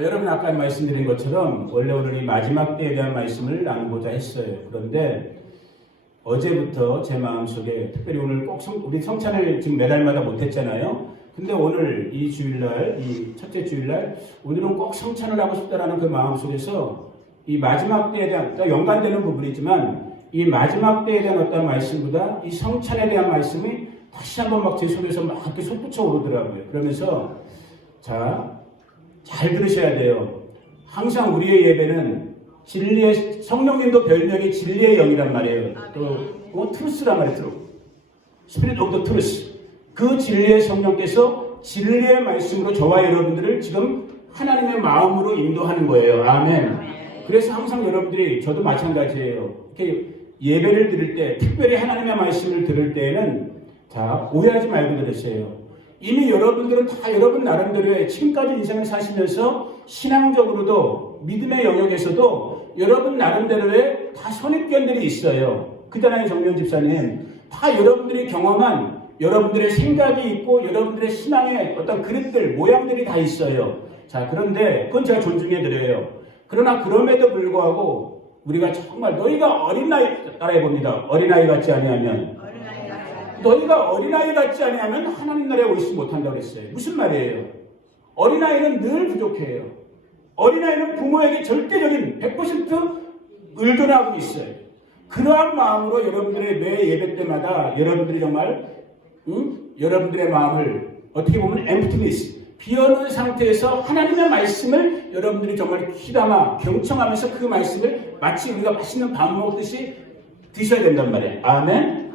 여러분 아까 말씀드린 것처럼 원래 오늘 이 마지막 때에 대한 말씀을 나누고자 했어요. 그런데 어제부터 제 마음속에 특별히 오늘 꼭 우리 성찬을 지금 매달마다 못했잖아요. 근데 오늘 이 주일날, 이 첫째 주일날 오늘은 꼭 성찬을 하고 싶다라는 그 마음속에서 이 마지막 때에 대한 연관되는 부분이지만 이 마지막 때에 대한 어떤 말씀보다 이 성찬에 대한 말씀이 다시 한번 막 제 속에서 막 이렇게 솟구쳐 오르더라고요. 그러면서 잘 들으셔야 돼요. 항상 우리의 예배는 진리의, 성령님도 별명이 진리의 영이란 말이에요. 또 트루스란 말이에요. 스피릿 오브 더 트루스. 그 진리의 성령께서 진리의 말씀으로 저와 여러분들을 지금 하나님의 마음으로 인도하는 거예요. 아멘. 그래서 항상 여러분들이, 저도 마찬가지예요. 이렇게 예배를 드릴 때, 특별히 하나님의 말씀을 들을 때에는 오해하지 말고 들으세요. 이미 여러분들은 다 여러분 나름대로의 지금까지 인생을 사시면서 신앙적으로도 믿음의 영역에서도 여러분 나름대로의 다 선입견들이 있어요. 그잖아요, 정면 집사님. 다 여러분들이 경험한 여러분들의 생각이 있고 여러분들의 신앙의 어떤 그릇들, 모양들이 다 있어요. 그런데 그건 제가 존중해 드려요. 그러나 그럼에도 불구하고 우리가 정말 너희가 어린아이 따라해봅니다. 어린아이 같지 아니하면 너희가 어린아이 같지 아니하면 하나님 나라에 오르지 못한다고 했어요. 무슨 말이에요? 어린아이는 늘 부족해요. 어린아이는 부모에게 절대적인 100% 의존하고 있어요. 그러한 마음으로 여러분들의 매 예배 때마다 여러분들이 정말 여러분들의 마음을 어떻게 보면 emptiness, 비어있는 상태에서 하나님의 말씀을 여러분들이 정말 귀담아 경청하면서 그 말씀을 마치 우리가 맛있는 밥 먹듯이 드셔야 된단 말이에요. 아멘?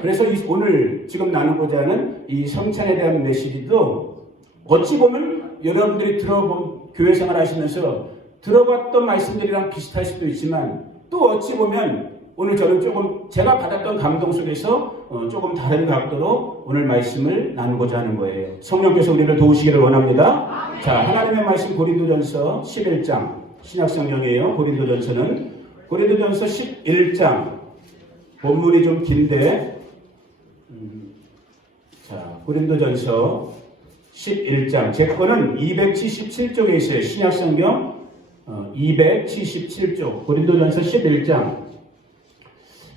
그래서 오늘 지금 나누고자 하는 이 성찬에 대한 메시지도 어찌 보면 여러분들이 들어본 교회 생활 하시면서 들어봤던 말씀들이랑 비슷할 수도 있지만 또 어찌 보면 오늘 저는 조금 제가 받았던 감동 속에서 조금 다른 각도로 오늘 말씀을 나누고자 하는 거예요. 성령께서 우리를 도우시기를 원합니다. 하나님의 말씀 고린도전서 11장 신약성경이에요. 고린도전서 11장 본문이 좀 긴데 고린도전서 11장 제 거는 277쪽에 있어요. 신약성경 277쪽 고린도전서 11장.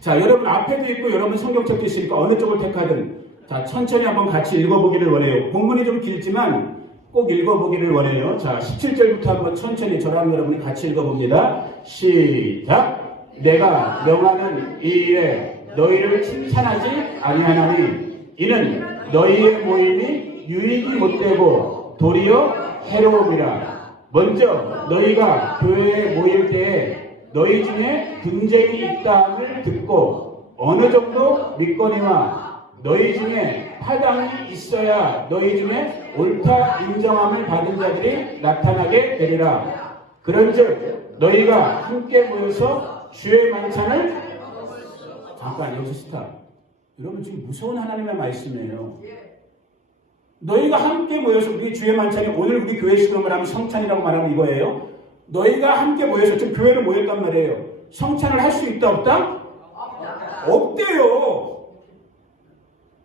여러분 앞에도 있고 여러분 성경책도 있으니까 어느 쪽을 택하든 천천히 한번 같이 읽어보기를 원해요. 본문이 좀 길지만 꼭 읽어보기를 원해요. 17절부터 한번 천천히 저랑 여러분이 같이 읽어봅니다. 시작. 내가 명하는 이 일에 너희를 칭찬하지 아니하나니 이는 너희의 모임이 유익이 못되고 도리어 해로움이라. 먼저 너희가 교회에 모일 때에 너희 중에 분쟁이 있다함을 듣고 어느 정도 믿거니와 너희 중에 파당이 있어야 너희 중에 옳다 인정함을 받은 자들이 나타나게 되리라. 그런즉 너희가 함께 모여서 주의 만찬을 잠깐 여기서 스탑. 여러분 지금 무서운 하나님의 말씀이에요. 너희가 함께 모여서 우리 주의 만찬이 오늘 우리 교회 시간을 하면 성찬이라고 말하면 이거예요. 너희가 함께 모여서 지금 교회를 모였단 말이에요. 성찬을 할 수 있다 없다? 없대요.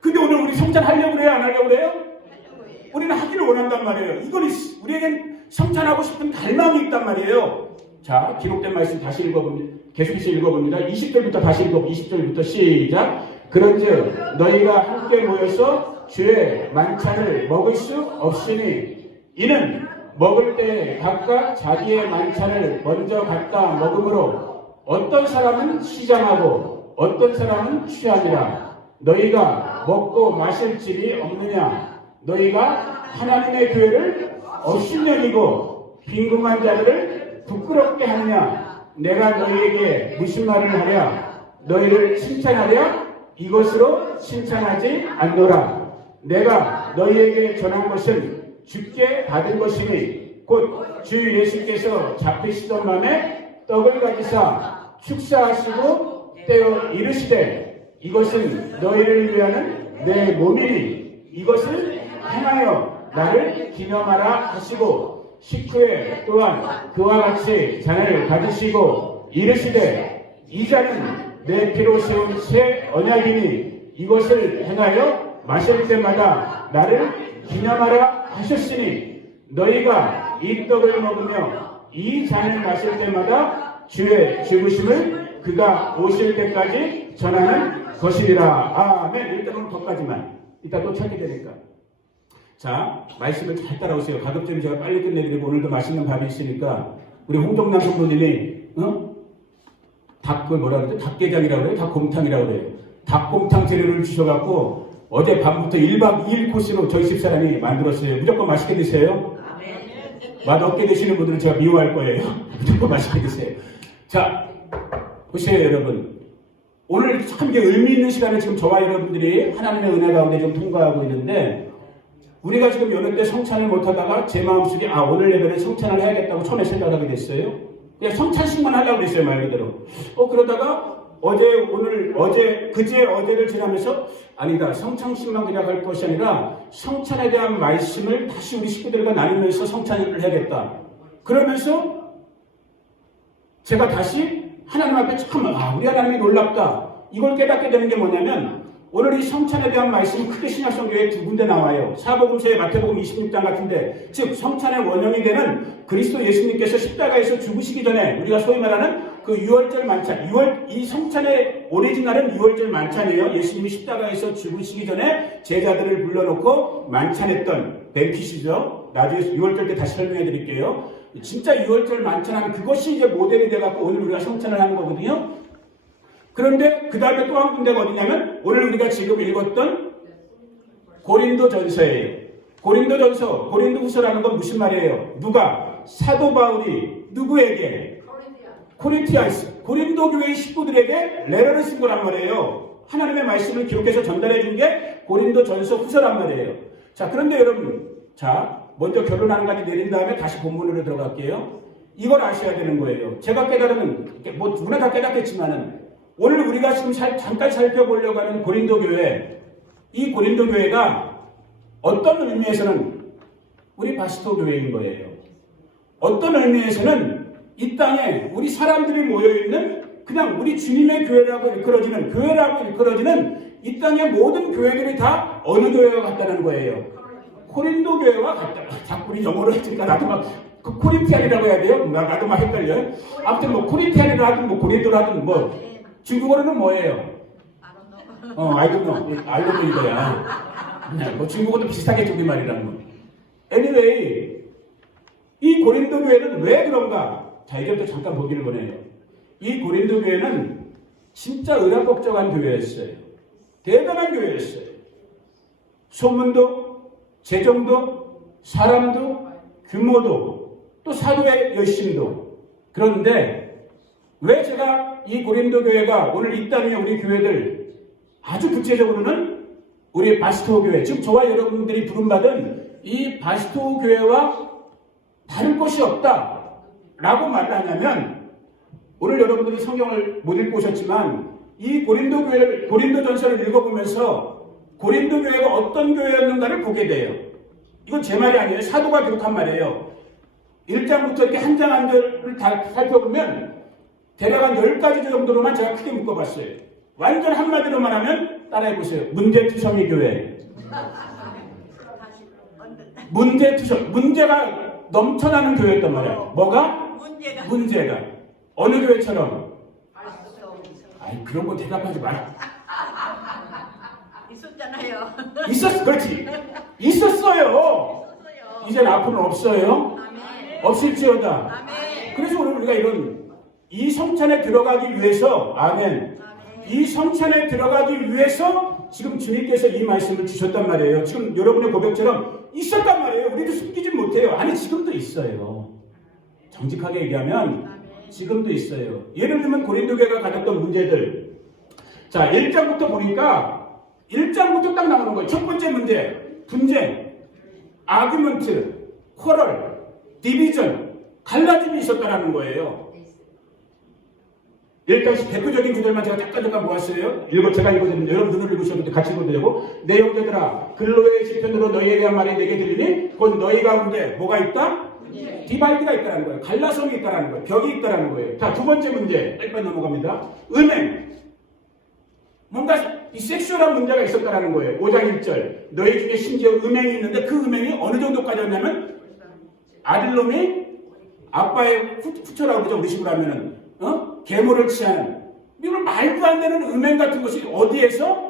근데 오늘 우리 성찬 하려고 그래요? 안 하려고 그래요? 우리는 하기를 원한단 말이에요. 이건 우리에겐 성찬하고 싶은 갈망이 있단 말이에요. 기록된 말씀 다시 읽어봅니다. 계속해서 읽어봅니다. 20절부터 다시 읽어봅니다. 20절부터 시작. 그런즉 너희가 함께 모여서 주의 만찬을 먹을 수 없으니 이는 먹을 때 각각 자기의 만찬을 먼저 갖다 먹으므로 어떤 사람은 시장하고 어떤 사람은 취하니라. 너희가 먹고 마실 질이 없느냐. 너희가 하나님의 교회를 업신여기고 빈궁한 자들을 부끄럽게 하느냐. 내가 너희에게 무슨 말을 하랴. 너희를 칭찬하랴. 이것으로 칭찬하지 않노라. 내가 너희에게 전한 것은 주께 받은 것이니 곧 주 예수께서 잡히시던 밤에 떡을 가지사 축사하시고 떼어 이르시되 이것은 너희를 위하는 내 몸이니 이것을 행하여 나를 기념하라 하시고 식후에 또한 그와 같이 잔을 가지시고 이르시되 이 잔은 내 피로 세운 새 언약이니 이것을 행하여 마실 때마다 나를 기념하라 하셨으니 너희가 이 떡을 먹으며 이 잔을 마실 때마다 주의 죽으심을 그가 오실 때까지 전하는 것이라. 아멘. 일단 오늘 거기까지만. 이따 또 찾게 되니까. 자, 말씀을 잘 따라오세요. 가급적이면 제가 빨리 끝내드리고 오늘도 맛있는 밥이 있으니까 우리 홍정남 성도님이 닭, 뭐라 그러죠? 닭게장이라고 그래요? 닭곰탕이라고 그래요. 닭곰탕 재료를 주셔갖고 어제 밤부터 1박 2일 코스로 저희 집사람이 만들었어요. 무조건 맛있게 드세요. 맛없게 드시는 분들은 제가 미워할 거예요. 무조건 맛있게 드세요. 자, 보세요 여러분. 오늘 참 이게 의미 있는 시간을 지금 저와 여러분들이 하나님의 은혜 가운데 좀 통과하고 있는데, 우리가 지금 여느 때 성찬을 못하다가 제 마음속에 오늘 예배는 성찬을 해야겠다고 처음에 생각하게 됐어요. 그냥 성찬식만 하려고 그랬어요, 말 그대로. 그러다가 어제를 지나면서 아니다, 성찬식만 그냥 할 것이 아니라 성찬에 대한 말씀을 다시 우리 식구들과 나누면서 성찬을 해야겠다. 그러면서 제가 다시 하나님 앞에 참 우리 하나님이 놀랍다. 이걸 깨닫게 되는 게 뭐냐면, 오늘 이 성찬에 대한 말씀이 크게 신약성경에 두 군데 나와요. 사복음서의 마태복음 26장 같은데, 즉 성찬의 원형이 되는 그리스도 예수님께서 십자가에서 죽으시기 전에 우리가 소위 말하는 그 유월절 만찬, 이 성찬의 오리지널은 유월절 만찬이에요. 예수님이 십자가에서 죽으시기 전에 제자들을 불러놓고 만찬했던 뱅킷이죠. 나중에 유월절 때 다시 설명해 드릴게요. 진짜 유월절 만찬하는 그것이 이제 모델이 돼갖고 오늘 우리가 성찬을 하는 거거든요. 그런데 그 다음에 또 한 군데가 어디냐면, 오늘 우리가 지금 읽었던 고린도전서예요. 고린도후서라는 건 무슨 말이에요? 누가? 사도 바울이 누구에게? 코린티안스, 고린도 교회의 식구들에게 레터를 쓴 거란 말이에요. 하나님의 말씀을 기록해서 전달해 준 게 고린도전서 후서란 말이에요. 자, 그런데 여러분, 먼저 결론 한 가지 내린 다음에 다시 본문으로 들어갈게요. 이걸 아셔야 되는 거예요. 제가 깨달으면 누구나 다 깨닫겠지만은, 오늘 우리가 지금 잠깐 살펴보려고 하는 고린도 교회, 이 고린도 교회가 어떤 의미에서는 우리 바스토 교회인 거예요. 어떤 의미에서는 이 땅에 우리 사람들이 모여있는 그냥 우리 주님의 교회라고 일컬어지는 이 땅의 모든 교회들이 다 어느 교회와 같다는 거예요? 고린도 교회와 같다. 자꾸 우리 영어로 했으니까 나도 막 코린티안이라고 해야 돼요? 나도 막 헷갈려요. 아무튼 코린티안이라 하든 고린도라 하든 중국어로는 뭐예요? I don't know 이거야. 중국어도 비슷하겠죠, 우리말이라는 거. Anyway, 이 고린도 교회는 왜 그런가? 자, 이제부터 잠깐 보기를 원해요. 이 고린도 교회는 진짜 의랍법정한 교회였어요. 대단한 교회였어요. 소문도, 재정도, 사람도, 규모도, 또 사도의 열심도. 그런데 왜 제가 이 고린도 교회가 오늘 이 땅에 우리 교회들, 아주 구체적으로는 우리 바스토 교회, 즉 저와 여러분들이 부름받은 이 바스토 교회와 다를 것이 없다 라고 말을 하냐면, 오늘 여러분들이 성경을 못 읽고 오셨지만 이 고린도 전서를 읽어보면서 고린도 교회가 어떤 교회였는가를 보게 돼요. 이건 제 말이 아니에요. 사도가 기록한 말이에요. 1장부터 이렇게 한 장 한 절을 다 살펴보면 대략 한 10가지 정도로만 제가 크게 묶어봤어요. 완전 한마디로 말하면 따라해보세요. 문제투성이 교회. 문제가 넘쳐나는 교회였단 말이야. 뭐가? 문제가. 어느 교회처럼? 그런 거 대답하지 마라. 있었잖아요. 그렇지. 있었어요. 이젠 앞으로는 없어요. 아멘. 없을지어다. 아멘. 그래서 오늘 우리가 이 성찬에 들어가기 위해서, 아멘. 이 성찬에 들어가기 위해서 지금 주님께서 이 말씀을 주셨단 말이에요. 지금 여러분의 고백처럼 있었단 말이에요. 우리도 숨기진 못해요. 아니, 지금도 있어요. 정직하게 얘기하면 지금도 있어요. 예를 들면 고린도 교회가 가졌던 문제들. 자, 1장부터 보니까 1장부터 딱 나오는 거예요. 첫 번째 문제, 분쟁, 아규먼트, 쿼럴, 디비전, 갈라짐이 있었다라는 거예요. 일단 대표적인 구절만 제가 잠깐 모았어요. 제가 읽어드리면 여러분 눈을 읽으셔도 같이 읽어도 되고, 내 형제들아, 근로의 시편으로 너희에 대한 말이 내게 들리니 곧 너희 가운데 뭐가 있다? 디바이드가 있다는 거예요. 갈라성이 있다는 거예요. 벽이 있다는 거예요. 자, 두 번째 문제 빨리빨리 넘어갑니다. 음행. 뭔가 이 섹슈얼한 문제가 있었다는 거예요. 5장 1절. 너희 중에 심지어 음행이 있는데 그 음행이 어느 정도까지였냐면 아들놈이 아빠의 후처라고 그러죠. 우리 식으로 하면은 계모를 취하는 이런 말도 안 되는 음행 같은 것이 어디에서?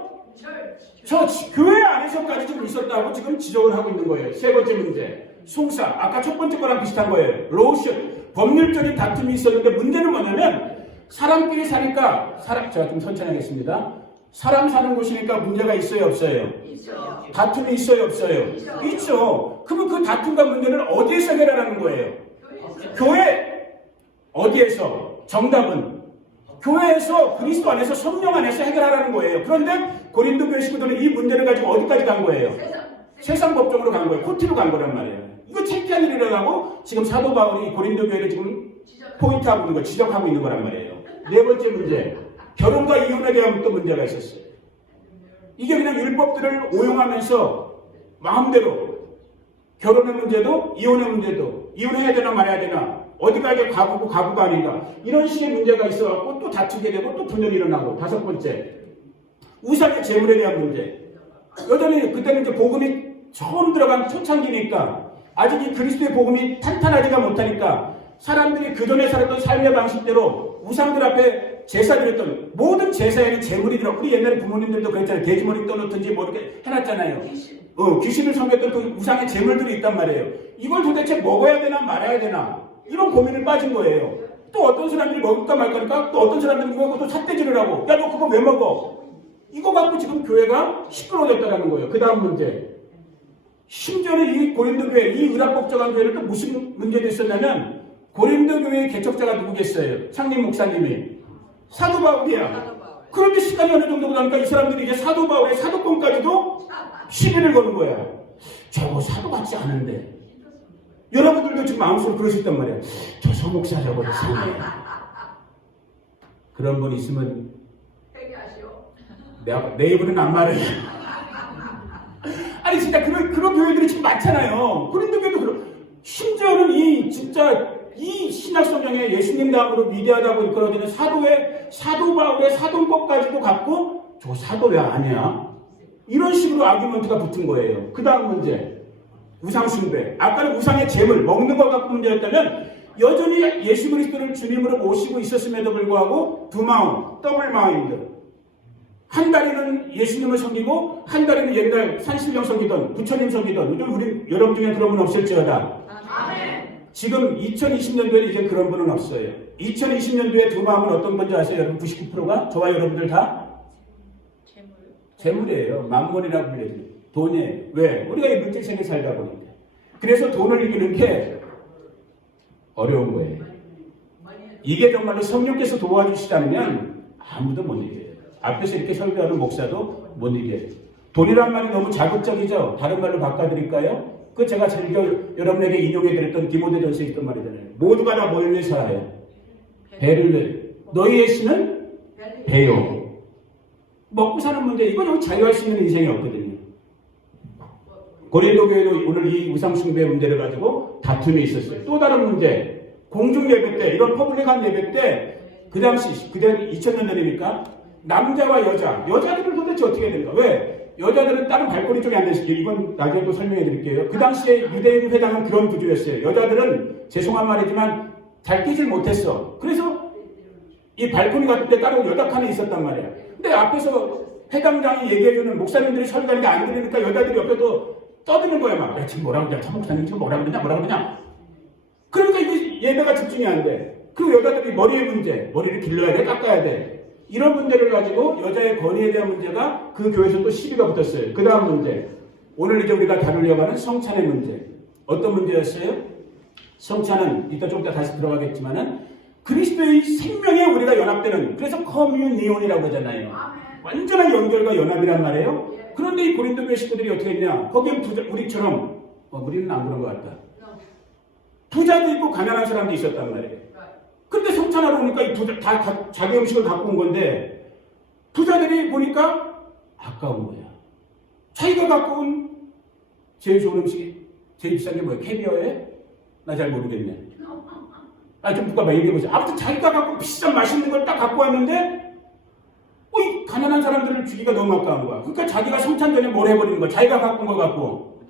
처치, 교회 안에서까지 지금 있었다고 지금 지적을 하고 있는 거예요. 세 번째 문제, 송사. 아까 첫 번째 거랑 비슷한 거예요. 로션. 법률적인 다툼이 있었는데 문제는 뭐냐면 사람끼리 사니까 제가 좀 천천히 하겠습니다. 사람 사는 곳이니까 문제가 있어요, 없어요? 있어요. 다툼이 있어요, 없어요? 있죠. 그러면 그 다툼과 문제는 어디에서 해결하는 거예요? 교회. 어디에서? 정답은 교회에서 그리스도 안에서 성령 안에서 해결하라는 거예요. 그런데 고린도 교회 식구들은 이 문제를 가지고 어디까지 간 거예요? 세상 법정으로 간 거예요. 코트로 간 거란 말이에요. 이거 창피한 일이라고 지금 사도 바울이 고린도 교회를 지금 포인트하고 있는 거, 지적하고 있는 거란 말이에요. 네 번째 문제, 결혼과 이혼에 대한 또 문제가 있었어요. 이게 그냥 율법들을 오용하면서 마음대로 결혼의 문제도 이혼의 문제도 이혼해야 되나 말아야 되나 어디까지 가부고 가부가 아닌가 이런 식의 문제가 있어갖고 또 다투게 되고 또 분열이 일어나고. 다섯 번째, 우상의 재물에 대한 문제. 여전히 그때는 이제 복음이 처음 들어간 초창기니까 아직 이 그리스도의 복음이 탄탄하지가 못하니까 사람들이 그전에 살았던 삶의 방식대로 우상들 앞에 제사 드렸던 모든 제사에는 재물이 들어. 우리 옛날에 부모님들도 그랬잖아요. 돼지머리 떠놓든지 뭐 이렇게 해놨잖아요. 귀신을 섬겼던 그 우상의 재물들이 있단 말이에요. 이걸 도대체 먹어야 되나 말아야 되나 이런 고민을 빠진 거예요. 또 어떤 사람들이 먹을까 말까니까 또 어떤 사람들이 이거 또 삿대질을 하고 야 너 그거 왜 먹어? 이거 갖고 지금 교회가 시끄러워졌다는 거예요. 그 다음 문제. 심지어는 이 고린도 교회, 이 의락법정한 교회는 또 무슨 문제가 있었냐면 고린도 교회의 개척자가 누구겠어요? 창립 목사님이 사도 바울이야. 그런데 시간이 어느 정도 가니까 이 사람들이 이제 사도 바울의 사도권까지도 시비를 거는 거야. 저거 사도 같지 않은데. 여러분들도 지금 마음속으로 그럴 수 있단 말이야. 저 서목사 저거 이상해. 그런 분 있으면 내 입으로는 안 말해. 아니 진짜 그런 교회들이 지금 많잖아요. 고린도 교회도 그런. 심지어는 이 신약 성경에 예수님 다음으로 위대하다고 이끌어지는 사도 바울의 사도법까지도 갖고 저 사도 왜 아니야? 이런 식으로 아규먼트가 붙은 거예요. 그 다음 문제. 우상 숭배. 아까는 우상의 재물, 먹는 것 갖고 문제였다면 여전히 예수 그리스도를 주님으로 모시고 있었음에도 불구하고 두 마음, 더블 마인드. 한 다리는 예수님을 섬기고 한 다리는 옛날 산신령 섬기던 부처님 섬기던 우리 여러분 중에 그런 분 없을지어다. 지금 2020년도에 이제 그런 분은 없어요. 2020년도에 두 마음은 어떤 건지 아세요? 여러분 99%가 저와 여러분들 다 재물이에요. 만몬이라고 불려요. 돈이에요. 왜? 우리가 이 물질 세계에 살다 보니까. 그래서 돈을 이기는 게 어려운 거예요. 이게 정말로 성령께서 도와주시다면 아무도 못 이겨요. 앞에서 이렇게 설교하는 목사도 못 이겨요. 돈이란 말이 너무 자극적이죠? 다른 말로 바꿔드릴까요? 그 제가 여러분에게 인용해드렸던 디모데전서에 있던 말이잖아요. 모두가 다 뭘 위해 살아요? 배를 위해. 너희의 신은 배요. 먹고 사는 문제, 이건 자유할 수 있는 인생이 없거든요. 고린도 교회도 오늘 이 우상 숭배 문제를 가지고 다툼이 있었어요. 또 다른 문제, 공중 예배 때, 이런 퍼블릭한 예배 때, 그 당시, 그때 2000년대니까 남자와 여자들은 도대체 어떻게 된가? 왜? 여자들은 다른 발코니 쪽에 앉아있어요. 이건 나중에 또 설명해 드릴게요. 그 당시에 유대인 회당은 그런 구조였어요. 여자들은 죄송한 말이지만 잘 뛰질 못했어. 그래서 이 발코니 같은 데 따로 여자 칸에 있었단 말이야. 근데 앞에서 회당장이 얘기해주는 목사님들이 설교하니까 안 들으니까 여자들이 옆에도 떠드는 거야. 막. 야, 지금 뭐라고 그러냐? 저 목사님 지금 뭐라고 그러냐? 그러니까 이게 예배가 집중이 안 돼. 그리고 여자들이 머리의 문제, 머리를 길러야 돼, 깎아야 돼. 이런 문제를 가지고 여자의 권위에 대한 문제가 그 교회에서 또 시비가 붙었어요. 그 다음 문제. 오늘 이제 우리가 다루려고 하는 성찬의 문제. 어떤 문제였어요? 성찬은 이따 좀 이따 다시 들어가겠지만은 그리스도의 생명에 우리가 연합되는, 그래서 커뮤니온이라고 하잖아요. 완전한 연결과 연합이란 말이에요. 그런데 이 고린도 교회 식구들이 어떻게 했냐? 거기에 우리처럼 우리는 안 그런 것 같다. 부자도 있고 가난한 사람도 있었단 말이에요. 근데 성찬하러 오니까 이 부자 다 자기 음식을 갖고 온 건데 부자들이 보니까 아까운 거야. 자기가 갖고 온 제일 좋은 음식이 제일 비싼 게 뭐야? 캐비어에? 나 잘 모르겠네. 좀 누가 막 얘기해보자. 아무튼 자기가 갖고 비싼 맛있는 걸 딱 갖고 왔는데 이 가난한 사람들을 주기가 너무 아까운 거야. 그러니까 자기가 성찬 전에 뭘 해버리는 거야. 자기가 갖고 온 걸 갖고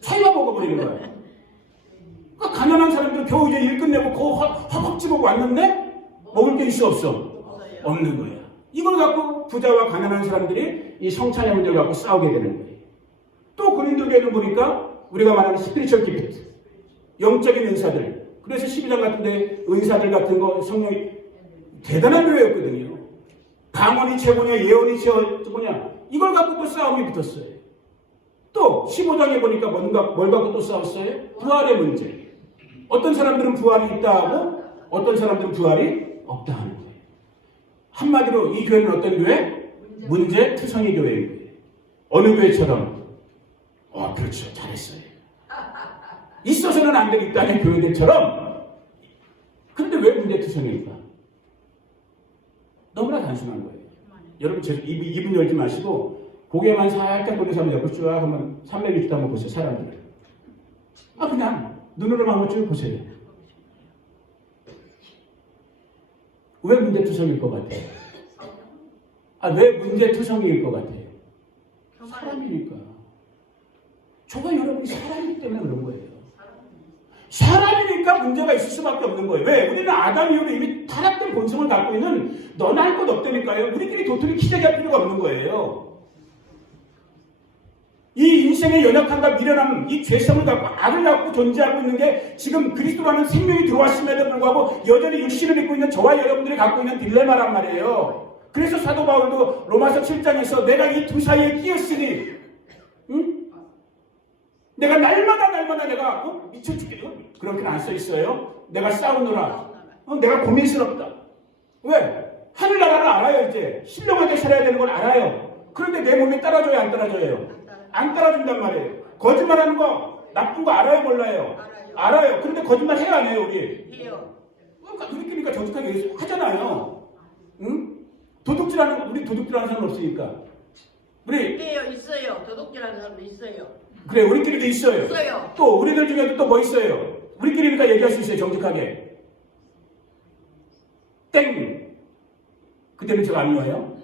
자기가 먹어버리는 거야. 그러니까 가난한 사람들은 겨우 이제 일 끝내고 거 허겁지겁 왔는데 먹을 게 있어 없어? 없는 거야. 이걸 갖고 부자와 가난한 사람들이 이 성찬의 문제를 갖고 싸우게 되는 거예요. 또 고린도교회는 보니까 우리가 말하는 스피리추얼 기프트, 영적인 은사들. 그래서 12장 같은데 은사들 같은 거 성령이 대단한 교회였거든요. 방언이 최고냐 예언이 최고냐 이걸 갖고 또 싸움이 붙었어요. 또 15장에 보니까 뭘 갖고 또 싸웠어요? 부활의 문제. 어떤 사람들은 부활이 있다 하고 어떤 사람들은 부활이 없다 하는 거예요. 한마디로 이 교회는 어떤 교회? 문제투성이 교회인 거예요. 어느 교회처럼? 그렇죠. 잘했어요. 있어서는 안 되겠다는 교회들처럼. 근데 왜 문제투성일까? 너무나 단순한 거예요. 여러분 입은 열지 마시고 고개만 살짝 돌려서 한번 옆으로 쭉 한번 360도 한번 보세요. 사람들을. 그냥 눈으로만 한번 쭉 보세요. 왜 문제투성일 것 같아요? 왜 문제투성일 것 같아요? 사람이니까. 저가 여러분이 사람이기 때문에 그런 거예요. 사람이니까 문제가 있을 수밖에 없는 거예요. 왜? 우리는 아담 이후로 이미 타락된 본성을 갖고 있는 너나 할 것 없다니까요. 우리끼리 도토리 키재기할 필요가 없는 거예요. 이 인생의 연약함과 미련함, 이 죄성을 갖고 악을 갖고 존재하고 있는 게 지금 그리스도라는 생명이 들어왔음에도 불구하고 여전히 육신을 입고 있는 저와 여러분들이 갖고 있는 딜레마란 말이에요. 그래서 사도 바울도 로마서 7장에서 내가 이 두 사이에 끼었으니 내가 날마다 내가 미쳐 죽겠어. 그렇게는 안 써 있어요. 내가 싸우느라 내가 고민스럽다. 왜? 하늘나라를 알아요. 이제 신령하게 살아야 되는 걸 알아요. 그런데 내 몸에 따라줘야 안 따라줘요? 안 따라준단 말이에요. 거짓말하는 거 나쁜 거 알아요 몰라요? 알아요. 그런데 거짓말 해요 안 해요 우리? 해요. 우리끼리가 정직하게 하잖아요. 응? 우리 도둑질하는 사람 없으니까. 우리 해요. 있어요. 도둑질하는 사람도 있어요. 그래 우리끼리도 있어요. 또 우리들 중에도 또 뭐 있어요? 우리끼리니까 얘기할 수 있어요. 정직하게. 땡. 그때는 제가 안 좋아요?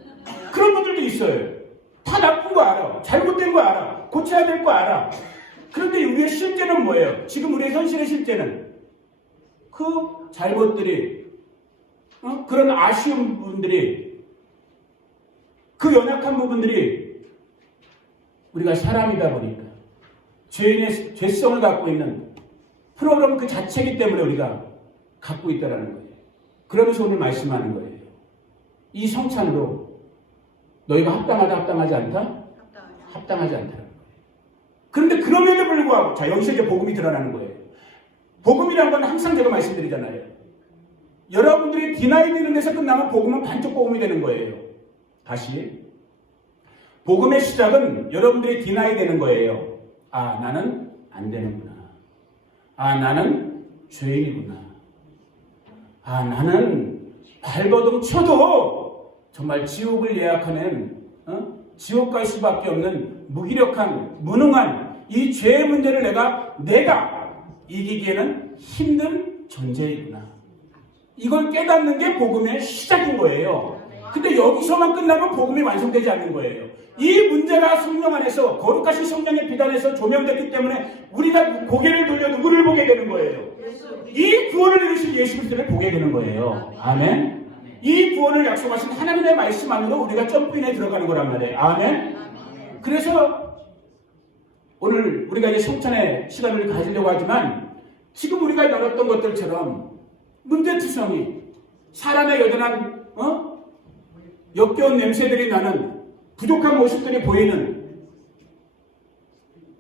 그런 분들도 있어요. 다 나쁜 거 알아. 잘못된 거 알아. 고쳐야 될 거 알아. 그런데 우리의 실제는 뭐예요? 지금 우리의 현실의 실제는 그 잘못들이 그런 아쉬운 부분들이 그 연약한 부분들이 우리가 사람이다 보니까 죄인의 죄성을 갖고 있는 프로그램 그 자체이기 때문에 우리가 갖고 있다는 거예요. 그러면서 오늘 말씀하는 거예요. 이 성찬으로 너희가 합당하다 합당하지 않다? 합당하지 않다는 거예요. 그런데 그럼에도 불구하고 자 여기서 이제 복음이 드러나는 거예요. 복음이라는 건 항상 제가 말씀드리잖아요. 여러분들이 디나이 되는 데서 끝나면 복음은 반쪽 복음이 되는 거예요. 다시 복음의 시작은 여러분들이 디나이 되는 거예요. 나는 안 되는구나. 나는 죄인이구나. 나는 발버둥 쳐도 정말 지옥을 예약하는 지옥 갈 수밖에 없는 무기력한 무능한 이 죄의 문제를 내가 이기기에는 힘든 존재이구나. 이걸 깨닫는 게 복음의 시작인 거예요. 근데 여기서만 끝나면 복음이 완성되지 않는 거예요. 이 문제가 성령 안에서 거룩하신 성령의 비단에서 조명됐기 때문에 우리가 고개를 돌려 누구를 보게 되는 거예요? 이 구원을 이루신 예수 그리스도를 보게 되는 거예요. 아멘. 이 구원을 약속하신 하나님의 말씀 안으로 우리가 점프인에 들어가는 거란 말이에요. 아멘. 그래서 오늘 우리가 이제 성찬의 시간을 가지려고 하지만 지금 우리가 나눴던 것들처럼 문제투성이 사람의 여전한 역겨운 냄새들이 나는 부족한 모습들이 보이는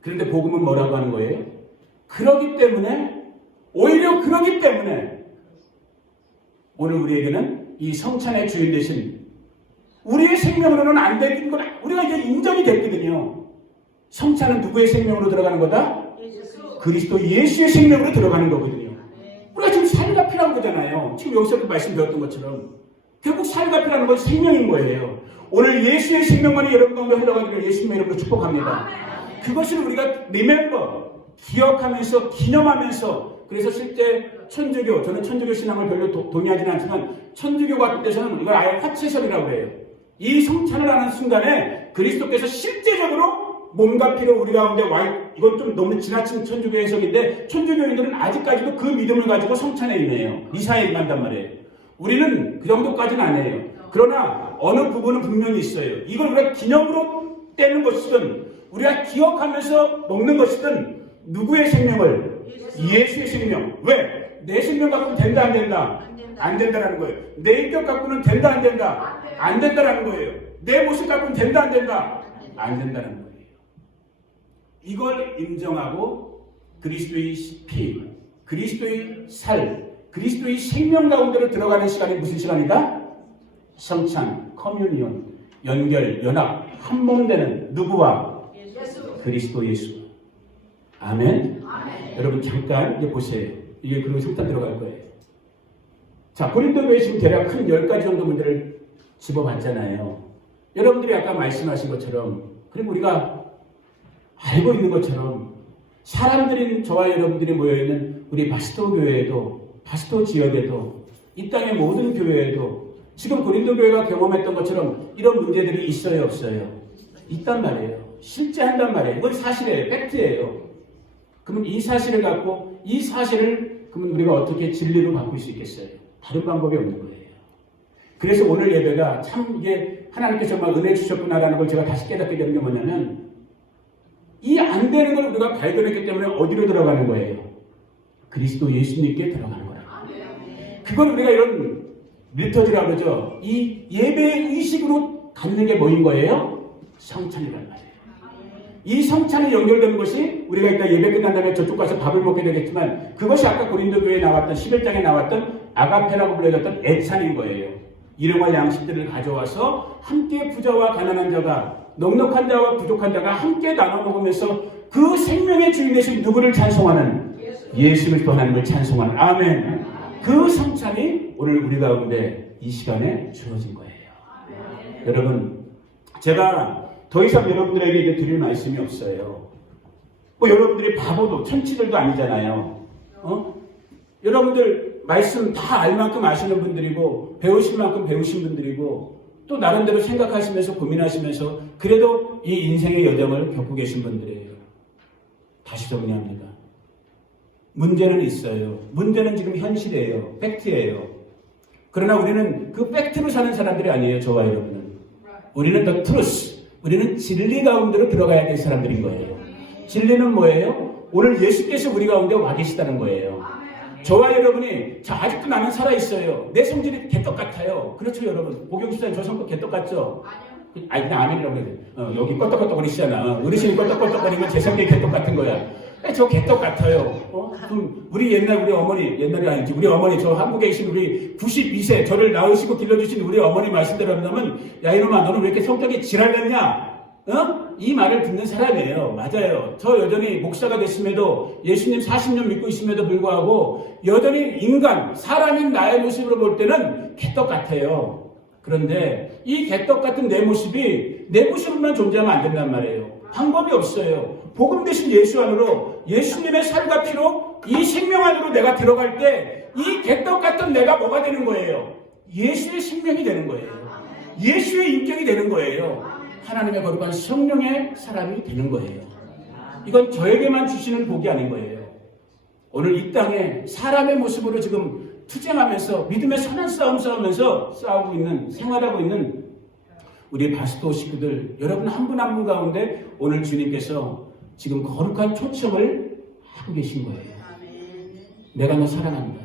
그런데 복음은 뭐라고 하는 거예요? 오히려 그러기 때문에 오늘 우리에게는 이 성찬의 주인 되신 우리의 생명으로는 안 되는 건 우리가 이제 인정이 됐거든요. 성찬은 누구의 생명으로 들어가는 거다? 그리스도 예수의 생명으로 들어가는 거거든요. 우리가 지금 살가 필요한 거잖아요. 지금 여기서 말씀 배웠던 것처럼 결국 살가 필요한 건 생명인 거예요. 오늘 예수의 생명만이 여러분 가운데 흘러가기를 예수님의 이름으로 축복합니다. 그것을 우리가 리멤버 기억하면서 기념하면서 그래서 실제 천주교, 저는 천주교 신앙을 별로 동의하지는 않지만 천주교 같은 데서는 이걸 아예 화채설이라고 해요. 이 성찬을 하는 순간에 그리스도께서 실제적으로 몸과 피로 우리 가운데 이건 좀 너무 지나친 천주교 해석인데 천주교인들은 아직까지도 그 믿음을 가지고 성찬에 임해요. 미사에 임한단 말이에요. 우리는 그 정도까지는 안 해요. 그러나 어느 부분은 분명히 있어요. 이걸 우리가 기념으로 떼는 것이든 우리가 기억하면서 먹는 것이든 누구의 생명을? 예수의 생명. 왜? 내 생명 갖고는 된다 안 된다? 안 된다라는 거예요. 내 인격 갖고는 된다 안 된다? 안 된다라는 거예요. 내 모습 갖고는 된다 안 된다? 안 된다는 거예요. 이걸 인정하고 그리스도의 피, 그리스도의 살, 그리스도의 생명 가운데로 들어가는 시간이 무슨 시간이다? 성찬, 커뮤니온, 연결, 연합, 한 몸 되는 누구와? 그리스도 예수. 아멘. 여러분 잠깐 이제 보세요. 이게 그리고 성탄 들어갈 거예요. 자, 고린도교회 지금 대략 큰 10가지 정도 문제를 집어봤잖아요. 여러분들이 아까 말씀하신 것처럼, 그리고 우리가 알고 있는 것처럼 사람들인 저와 여러분들이 모여있는 우리 바스토 교회에도, 바스토 지역에도, 이 땅의 모든 교회에도 지금 고린도교회가 경험했던 것처럼 이런 문제들이 있어요, 없어요? 있단 말이에요. 실제 한단 말이에요. 이건 사실이에요. 팩트예요. 그러면 이 사실을 갖고 이 사실을 그러면 우리가 어떻게 진리로 바꿀 수 있겠어요? 다른 방법이 없는 거예요. 그래서 오늘 예배가 참 이게 하나님께서 정말 은혜 주셨구나라는 걸 제가 다시 깨닫게 되는 게 뭐냐면 이 안 되는 걸 우리가 발견했기 때문에 어디로 들어가는 거예요? 그리스도 예수님께 들어가는 거예요. 그걸 우리가 이런 리터지라고 그러죠. 이 예배의 의식으로 갖는 게 뭐인 거예요? 성찬이란 말이에요. 이 성찬에 연결되는 것이 우리가 이따 예배 끝난 다음에 저쪽 가서 밥을 먹게 되겠지만 그것이 아까 고린도교회에 나왔던 11장에 나왔던 아가페라고 불려졌던 애찬인 거예요. 일용할 양식들을 가져와서 함께 부자와 가난한 자가 넉넉한 자와 부족한 자가 함께 나눠 먹으면서 그 생명의 주인 되신 누구를 찬송하는? 예수 그리스도 하나님을 찬송하는 아멘. 그 성찬이 오늘 우리 가운데 이 시간에 주어진 거예요. 여러분 제가 더 이상 여러분들에게 이제 드릴 말씀이 없어요. 뭐 여러분들이 바보도 천치들도 아니잖아요. 여러분들 말씀 다 알 만큼 아시는 분들이고 배우실 만큼 배우신 분들이고 또 나름대로 생각하시면서 고민하시면서 그래도 이 인생의 여정을 겪고 계신 분들이에요. 다시 정리합니다. 문제는 있어요. 문제는 지금 현실이에요. 팩트예요. 그러나 우리는 그 팩트로 사는 사람들이 아니에요. 저와 여러분은. 우리는 the truth. 우리는 진리 가운데로 들어가야 될 사람들인 거예요. 진리는 뭐예요? 오늘 예수께서 우리 가운데 와 계시다는 거예요. 저와 여러분이 아직도 나는 살아있어요. 내 성질이 개떡 같아요. 그렇죠 여러분. 보경수사님 저 성격 개떡 같죠? 아니 그냥 아멘이라고 해야 돼. 여기 껐떡껐떡거리시잖아. 어르신이 껐떡껐떡거리면 제 성격이 개떡 같은 거야. 저 개떡 같아요. 그럼 우리 어머니, 옛날이 아니지. 우리 어머니, 저 한국에 계신 우리 92세, 저를 낳으시고 길러주신 우리 어머니 말씀대로 한다면, 야, 이놈아, 너는 왜 이렇게 성격이 지랄 같냐? 이 말을 듣는 사람이에요. 맞아요. 저 여전히 목사가 됐음에도, 예수님 40년 믿고 있음에도 불구하고, 여전히 인간, 사람인 나의 모습으로 볼 때는 개떡 같아요. 그런데 이 개떡 같은 내 모습이 내 모습만 존재하면 안 된단 말이에요. 방법이 없어요. 복음 대신 예수 안으로 예수님의 살과 피로 이 생명 안으로 내가 들어갈 때 이 개떡 같은 내가 뭐가 되는 거예요? 예수의 생명이 되는 거예요. 예수의 인격이 되는 거예요. 하나님의 거룩한 성령의 사람이 되는 거예요. 이건 저에게만 주시는 복이 아닌 거예요. 오늘 이 땅에 사람의 모습으로 지금 투쟁하면서 믿음의 선한 싸움 싸우면서 싸우고 있는 생활하고 있는 우리 바스토 식구들 여러분 한 분 한 분 가운데 오늘 주님께서 지금 거룩한 초청을 하고 계신 거예요. 내가 너 사랑한다.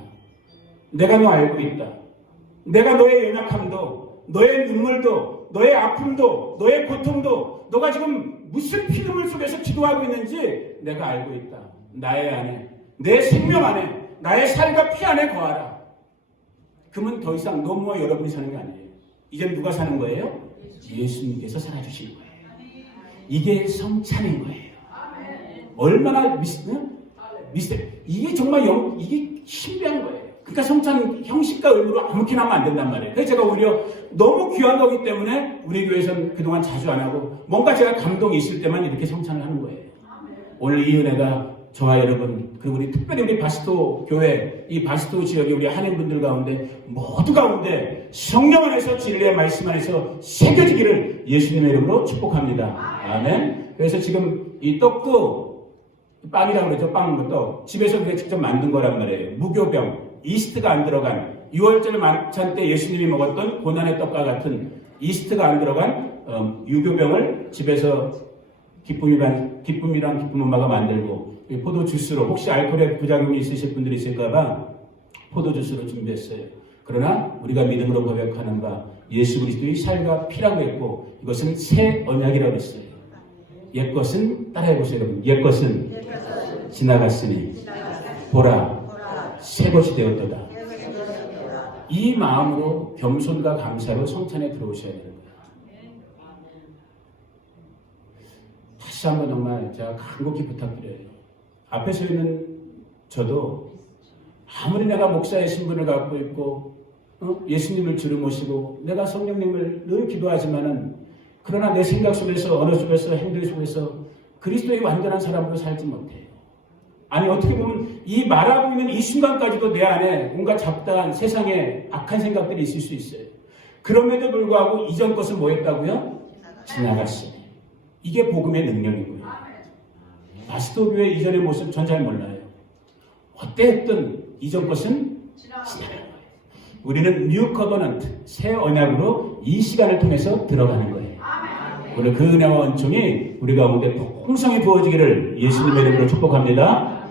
내가 너 알고 있다. 내가 너의 연약함도 너의 눈물도 너의 아픔도 너의 고통도 너가 지금 무슨 피눈물 속에서 기도하고 있는지 내가 알고 있다. 나의 안에 내 생명 안에 나의 살과 피 안에 거하라. 그러면 더 이상 너무와 여러분이 사는 게 아니에요. 이제 누가 사는 거예요? 예수님께서 살아주신 거예요. 이게 성찬인 거예요. 얼마나 이게 정말 이게 신비한 거예요. 그러니까 성찬 형식과 의무로 아무렇게나 하면 안 된단 말이에요. 그래서 제가 오히려 너무 귀한 거기 때문에 우리 교회에서는 그동안 자주 안 하고 뭔가 제가 감동이 있을 때만 이렇게 성찬을 하는 거예요. 오늘 이 은혜가 저와 여러분 그리고 우리 특별히 우리 바스토 교회 이 바스토 지역의 우리 한인분들 가운데 모두 가운데 성령 안에서 진리의 말씀 안에서 새겨지기를 예수님의 이름으로 축복합니다. 아멘. 그래서 지금 이 떡도 빵이라고 그러죠. 빵, 떡. 집에서 그게 직접 만든 거란 말이에요. 무교병, 이스트가 안 들어간 6월절 만찬 때 예수님이 먹었던 고난의 떡과 같은 이스트가 안 들어간 유교병을 집에서 기쁨이란 기쁨 엄마가 만들고 포도 주스로 혹시 알코올에 부작용이 있으실 분들이 있을까봐 포도 주스로 준비했어요. 그러나 우리가 믿음으로 고백하는 바 예수 그리스도의 살과 피라고 했고 이것은 새 언약이라고 했어요. 옛것은 따라해보세요 여러분. 옛것은 지나갔으니 보라 새 것이 되었도다. 이 마음으로 겸손과 감사로 성찬에 들어오셔야 되는 거예요. 다시 한번 정말 제가 간곡히 부탁드려요. 앞에 서 있는 저도 아무리 내가 목사의 신분을 갖고 있고 예수님을 주로 모시고 내가 성령님을 늘 기도하지만은 그러나 내 생각 속에서 언어 속에서 행동 속에서 그리스도의 완전한 사람으로 살지 못해요. 아니 어떻게 보면 이 말하고 있는 이 순간까지도 내 안에 뭔가 잡다한 세상에 악한 생각들이 있을 수 있어요. 그럼에도 불구하고 이전 것은 뭐였다고요? 지나갔어요. 이게 복음의 능력이고요. 바스토교회 이전의 모습 전 잘 몰라요. 어때했든 이전 것은 지나간 거예요. 우리는 뉴 커버넌트, 새 언약으로 이 시간을 통해서 들어가는 거예요. 오늘 그 은혜와 은총이 우리 가운데 풍성히 부어지기를 예수님의 이름으로 축복합니다.